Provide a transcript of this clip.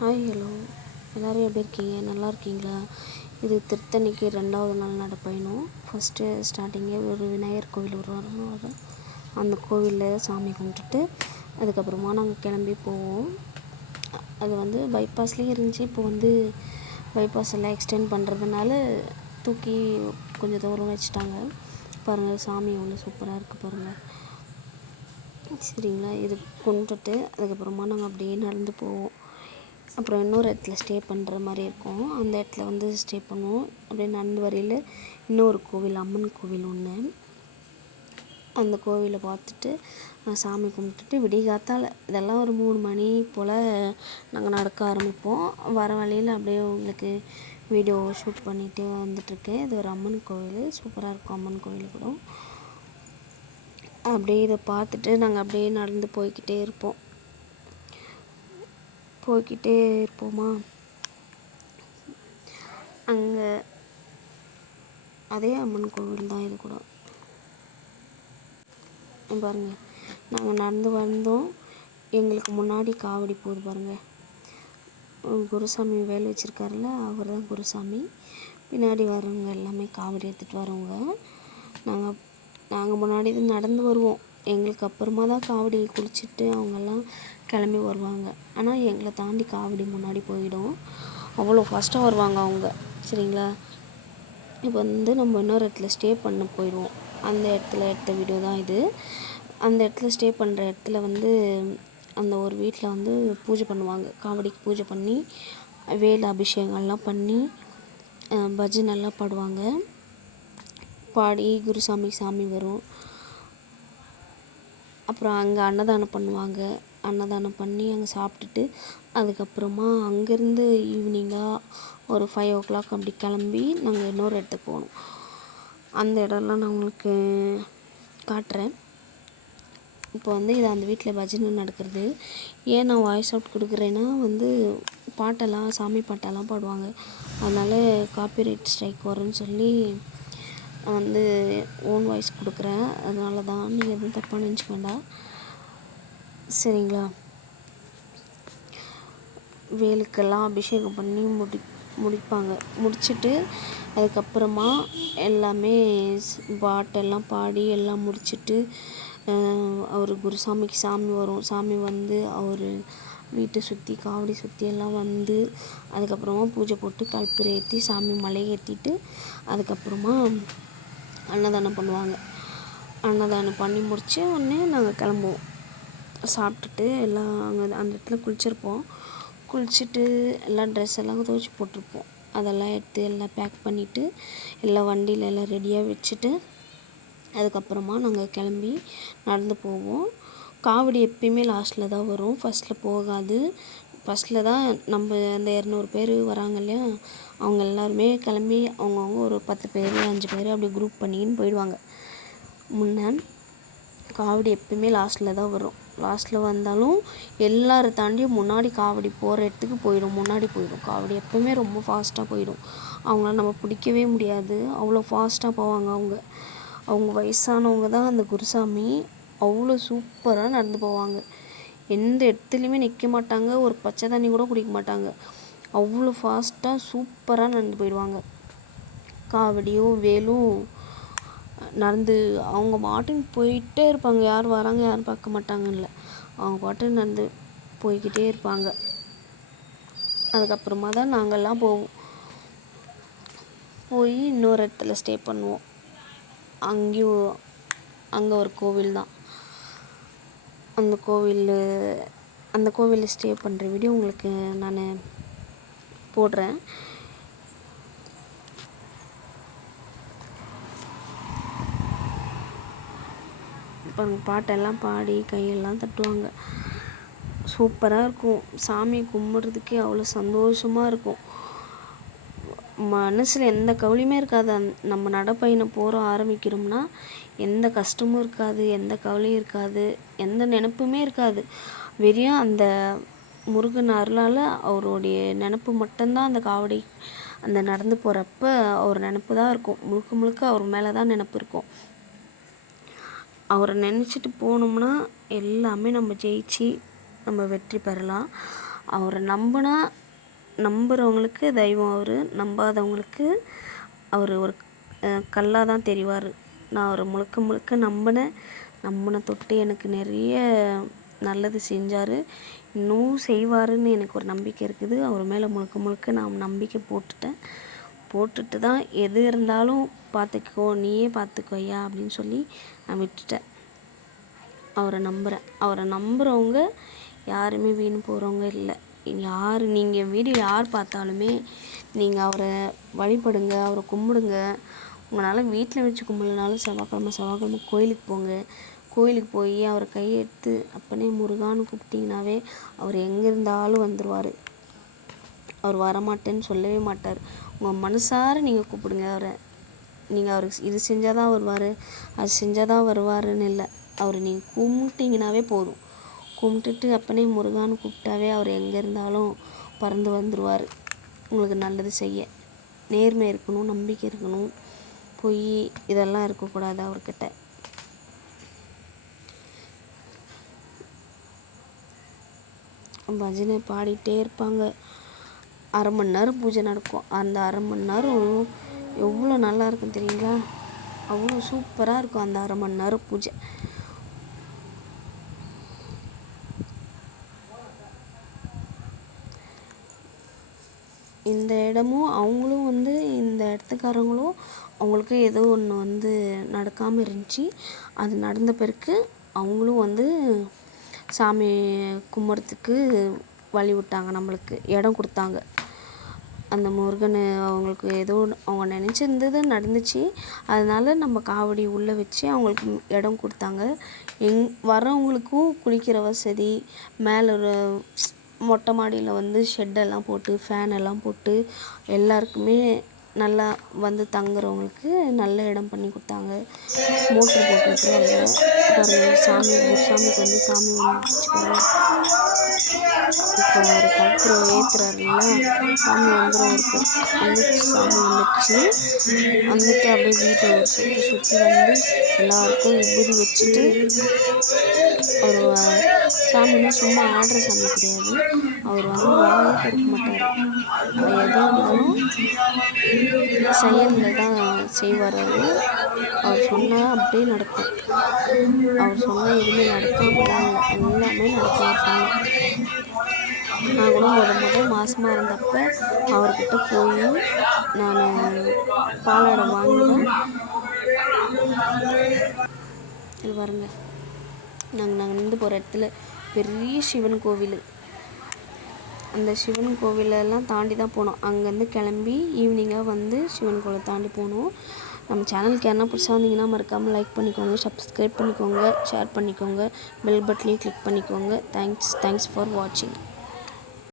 Hi hello எல்லோரும் எப்படி இருக்கீங்க? நல்லா இருக்கீங்களா? இது திருத்தணிக்கு ரெண்டாவது நாள் நடைப்பயணம். ஃபஸ்ட்டு ஸ்டார்டிங்கே ஒரு விநாயகர் கோவில் வருவார் அந்த கோவிலில் சாமி கும்பிட்டுட்டு அதுக்கப்புறமா நாங்கள் கிளம்பி போவோம். அது வந்து பைபாஸ்லேயும் இருந்துச்சு. இப்போ வந்து பைபாஸ் எல்லாம் எக்ஸ்டெண்ட் பண்ணுறதுனால தூக்கி கொஞ்சம் தூரம் வச்சுட்டாங்க. பாருங்கள் சாமி அவ்வளோ சூப்பராக இருக்குது பாருங்கள் சரிங்களா? இது கொண்டுட்டு அதுக்கப்புறமா நாங்கள் அப்படியே நடந்து போவோம். அப்புறம் இன்னொரு இடத்துல ஸ்டே பண்ணுற மாதிரி இருக்கும். அந்த இடத்துல வந்து ஸ்டே பண்ணுவோம். அப்படியே நடந்து வரையில் இன்னொரு கோவில் அம்மன் கோவில் ஒன்று அந்த கோவிலை பார்த்துட்டு சாமி கும்பிட்டுட்டு விடிகாத்தால் இதெல்லாம் ஒரு மூணு மணி போல் நாங்கள் நடக்க ஆரம்பிப்போம். வர வழியில் அப்படியே உங்களுக்கு வீடியோ ஷூட் பண்ணிகிட்டே வந்துட்டுருக்கேன். இது ஒரு அம்மன் கோவில். சூப்பராக இருக்கும் அம்மன் கோவில் கூட. அப்படியே இதை பார்த்துட்டு நாங்கள் அப்படியே நடந்து போய்கிட்டே இருப்போம். போய்க்கிட்டே இருப்போமா? அங்கே அதே அம்மன் கோவில் தான் இது கூட. பாருங்கள் நாங்கள் நடந்து வந்தோம். எங்களுக்கு முன்னாடி காவடி போகுது பாருங்கள் குருசாமி வேலை வச்சுருக்காருல அவர் தான் குருசாமி. பின்னாடி வரவங்க எல்லாமே காவடி எடுத்துகிட்டு வரவங்க. நாங்கள் நாங்கள் முன்னாடி நடந்து வருவோம். எங்களுக்கு அப்புறமா தான் காவடி குளிச்சுட்டு அவங்கெல்லாம் கிளம்பி வருவாங்க. ஆனால் எங்களை தாண்டி காவடி முன்னாடி போயிடும். அவ்வளோ ஃபாஸ்ட்டாக வருவாங்க அவங்க. சரிங்களா? இப்போ வந்து நம்ம இன்னொரு இடத்துல ஸ்டே பண்ண போயிடுவோம். அந்த இடத்துல எடுத்த வீடியோ தான் இது. அந்த இடத்துல ஸ்டே பண்ணுற இடத்துல வந்து அந்த ஒரு வீட்டில் வந்து பூஜை பண்ணுவாங்க. காவடிக்கு பூஜை பண்ணி வேல் அபிஷேகம்லாம் பண்ணி பஜனைலாம் பாடுவாங்க. பாடி குருசாமி சாமி வரும். அப்புறம் அங்கே அன்னதானம் பண்ணுவாங்க. அன்னதானம் பண்ணி அங்கே சாப்பிட்டுட்டு அதுக்கப்புறமா அங்கேருந்து ஈவினிங்காக ஒரு ஃபைவ் ஓ கிளாக் அப்படி கிளம்பி நாங்கள் இன்னொரு இடத்துக்கு போகணும் அந்த இடம்லாம் நான் உங்களுக்கு காட்டுறேன். இப்போ வந்து இது அந்த வீட்டில் பஜனை நடக்கிறது. ஏன் நான் வாய்ஸ் அவுட் கொடுக்குறேன்னா வந்து பாட்டெல்லாம் சாமி பாட்டெல்லாம் பாடுவாங்க. அதனால் காப்பிரைட் ஸ்ட்ரைக் வரும்னு சொல்லி வந்து ஓன் வாய்ஸ் கொடுக்குறேன். அதனால தான் நீங்கள் எதுவும் தப்பாக நினச்சிக்க வேண்டாம் சரிங்களா? வேலுக்கெல்லாம் அபிஷேகம் பண்ணி முடி முடிப்பாங்க. முடிச்சுட்டு அதுக்கப்புறமா எல்லாமே பாட்டெல்லாம் பாடி எல்லாம் முடிச்சுட்டு அவர் குருசாமிக்கு சாமி வரும். சாமி வந்து அவர் வீட்டை சுற்றி காவடி சுற்றி எல்லாம் வந்து அதுக்கப்புறமா பூஜை போட்டு கற்பூரம் ஏற்றி சாமி மலை ஏற்றிட்டு அதுக்கப்புறமா அன்னதானம் பண்ணுவாங்க. அன்னதானம் பண்ணி முடித்து உடனே நாங்கள் கிளம்புவோம். சாப்பிட்டுட்டு எல்லாம் அங்கே அந்த இடத்துல குளிச்சிருப்போம். குளிச்சுட்டு எல்லாம் ட்ரெஸ் எல்லாம் துவைச்சி போட்டிருப்போம். அதெல்லாம் எடுத்து எல்லாம் பேக் பண்ணிவிட்டு எல்லாம் வண்டியில் எல்லாம் ரெடியாக வச்சுட்டு அதுக்கப்புறமா நாங்கள் கிளம்பி நடந்து போவோம். காவடி எப்பயுமே லாஸ்ட்டில் தான் வரும். ஃபஸ்ட்டில் போகாது. ஃபஸ்ட்டில் தான் நம்ம அந்த இரநூறு பேர் வராங்க இல்லையா? அவங்க எல்லாருமே கிளம்பி அவங்கவுங்க ஒரு பத்து பேர் அஞ்சு பேர் அப்படி குரூப் பண்ணிக்கின்னு போயிடுவாங்க. முன்ன காவடி எப்பயுமே லாஸ்ட்டில் தான் வரும். லாஸ்ட்டில் வந்தாலும் எல்லாரை தாண்டியும் முன்னாடி காவடி போகிற இடத்துக்கு போயிடும். முன்னாடி போயிடும். காவடி எப்போவுமே ரொம்ப ஃபாஸ்ட்டாக போயிடும். அவங்கள நம்ம பிடிக்கவே முடியாது. அவ்வளோ ஃபாஸ்ட்டாக போவாங்க அவங்க. அவங்க வயசானவங்க தான் அந்த குருசாமி. அவ்வளோ சூப்பராக நடந்து போவாங்க. எந்த இடத்துலையுமே நிற்க மாட்டாங்க. ஒரு பச்சை தண்ணி கூட குடிக்க மாட்டாங்க. அவ்வளோ ஃபாஸ்ட்டாக சூப்பராக நடந்து போயிடுவாங்க. காவடியும் வேலும் நடந்து அவங்க பாட்டுன்னு போயிட்டே இருப்பாங்க. யார் வராங்க யாரும் பார்க்க மாட்டாங்கல்ல. அவங்க பாட்டு நடந்து போய்கிட்டே இருப்பாங்க. அதுக்கப்புறமா தான் நாங்கள்லாம் போவோம். போய் இன்னொரு இடத்துல ஸ்டே பண்ணுவோம். அங்கேயும் அங்கே ஒரு கோவில் தான். அந்த கோவில் அந்த கோவிலில் ஸ்டே பண்ணுற வீடியோ உங்களுக்கு நான் போடுறேன். பாருங்கள் பாட்டெல்லாம் பாடி கையெல்லாம் தட்டுவாங்க. சூப்பராக இருக்கும். சாமி கும்பிட்றதுக்கே அவ்வளோ சந்தோஷமாக இருக்கும். மனசில் எந்த கவலையுமே இருக்காது. அந் நம்ம நடைப்பயணம் போகிற ஆரம்பிக்கிறோம்னா எந்த கஷ்டமும் இருக்காது எந்த கவலையும் இருக்காது எந்த நினப்புமே இருக்காது. வெறியும் அந்த முருகன் அருளால் அவருடைய நினப்பு மட்டும்தான் அந்த காவடி அந்த நடந்து போகிறப்ப அவர் நினப்பு தான் இருக்கும். முழுக்க முழுக்க அவர் மேலே தான் நினப்பு இருக்கும். அவரை நினச்சிட்டு போனோம்னா எல்லாமே நம்ம ஜெயிச்சு நம்ம வெற்றி பெறலாம். அவரை நம்பினா நம்புகிறவங்களுக்கு தெய்வம் அவர் நம்பாதவங்களுக்கு அவர் ஒரு கல்லாக தான் தெரிவார். நான் அவரை முழுக்க முழுக்க நம்பினேன். நம்பின தொட்டு எனக்கு நிறைய நல்லது செஞ்சார். இன்னும் செய்வாருன்னு எனக்கு ஒரு நம்பிக்கை இருக்குது. அவர் மேலே முழுக்க முழுக்க நான் நம்பிக்கை போட்டுட்டேன். போட்டுட்டு தான் எது இருந்தாலும் பார்த்துக்கோ நீயே பார்த்துக்கோ ஐயா அப்படின்னு சொல்லி நான் விட்டுட்டேன். அவரை நம்புகிறேன் அவரை நம்புகிறவங்க யாருமே வீண் போகிறவங்க இல்லை. யார் நீங்கள் வீடியோ யார் பார்த்தாலுமே நீங்கள் அவரை வழிபடுங்க அவரை கும்பிடுங்க. உங்களால் வீட்டில் வச்சு கும்பிடலனாலும் செவ்வாய்க்கிழமை செவ்வாய்க்கிழமை கோயிலுக்கு போங்க. கோயிலுக்கு போய் அவரை கையெடுத்து அப்பனே முருகான்னு கூப்பிட்டிங்கனாவே அவர் எங்கே இருந்தாலும் வந்துடுவார் அவர் வரமாட்டேன்னு சொல்லவே மாட்டார். உங்கள் மனசார நீங்கள் கூப்பிடுங்க அவரை. நீங்கள் அவருக்கு இது செஞ்சால் தான் வருவார் அது செஞ்சால் தான் வருவாருன்னு இல்லை. அவர் நீங்கள் கும்பிட்டிங்கனாவே போதும். கும்பிட்டுட்டு அப்பனே முருகான்னு கூப்பிட்டாவே அவர் எங்கே இருந்தாலும் பறந்து வந்துடுவார் உங்களுக்கு நல்லது செய்ய. நேர்மை இருக்கணும் நம்பிக்கை இருக்கணும். பொய் இதெல்லாம் இருக்கக்கூடாது அவர்கிட்ட. பஜனை பாடிட்டே இருப்பாங்க. அரை மணி நேரம் பூஜை நடக்கும். அந்த அரை மணி நேரம் எவ்வளோ நல்லா இருக்கும் தெரியுங்களா? அவ்வளோ சூப்பராக இருக்கும் அந்த அரை மணி நேரம் பூஜை. இந்த இடமும் அவங்களும் வந்து இந்த இடத்துக்காரங்களும் அவங்களுக்கு ஏதோ ஒன்று வந்து நடக்காமல் இருந்துச்சு. அது நடந்த பிறகு அவங்களும் வந்து சாமி கும்பிட்றதுக்கு வழி விட்டாங்க நம்மளுக்கு. இடம் கொடுத்தாங்க. அந்த முருகன் அவங்களுக்கு ஏதோ அவங்க நினச்சிருந்தது நடந்துச்சு. அதனால் நம்ம காவடி உள்ளே வச்சு அவங்களுக்கு இடம் கொடுத்தாங்க. எங் வரவங்களுக்கும் குளிக்கிற வசதி மேலே ஒரு மொட்டை மாடியில் வந்து ஷெட்டெல்லாம் போட்டு ஃபேன் எல்லாம் போட்டு எல்லாருக்குமே நல்லா வந்து தங்குறவங்களுக்கு நல்ல இடம் பண்ணி கொடுத்தாங்க. மோட்ரு போட்டு விட்டுருவாங்க சாமி சாமிக்கு வந்து சாமி வந்துச்சு இப்போ ஒரு கற்பூரம் ஏற்றுறாருங்களா சாமி வந்துடும் இருக்கு வந்துச்சு சாமி வந்துச்சு. வந்துட்டு அப்படியே வீட்டை ஒரு சுற்றி சுற்றி வந்து எல்லாருக்கும் விபூதி வச்சுட்டு ஒரு சாமின்னா சும்மா ஆடுற சாமி கிடையாது. அவர் வந்து வாயே திறக்க மாட்டார். எதாக இருந்தாலும் செயலில் தான் செய்வார் அவர். அவர் சொன்னால் அப்படியே நடக்கும். அவர் சொன்னால் எதுவுமே நடக்கும் இல்லை. எல்லாமே நடக்கும் அவர் சொன்னால் நான் கூட முத முதல் மாதமாக இருந்தப்ப அவர்கிட்ட போய் நான் பாலாடை வாங்கினேன். இது பாருங்கள் நாங்கள் நாங்கள் நின்று போகிற இடத்துல பெரிய சிவன் கோவில். அந்த சிவன் கோவிலெல்லாம் தாண்டி தான் போனோம். அங்கேருந்து கிளம்பி ஈவினிங்காக வந்து சிவன் கோவிலை தாண்டி போனோம். நம்ம சேனலுக்கு என்ன புதுசாக வந்தீங்கன்னா மறக்காமல் லைக் பண்ணிக்கோங்க சப்ஸ்கிரைப் பண்ணிக்கோங்க ஷேர் பண்ணிக்கோங்க பெல் பட்டனையும் கிளிக் பண்ணிக்கோங்க. தேங்க்ஸ் தேங்க்ஸ் ஃபார் வாட்சிங்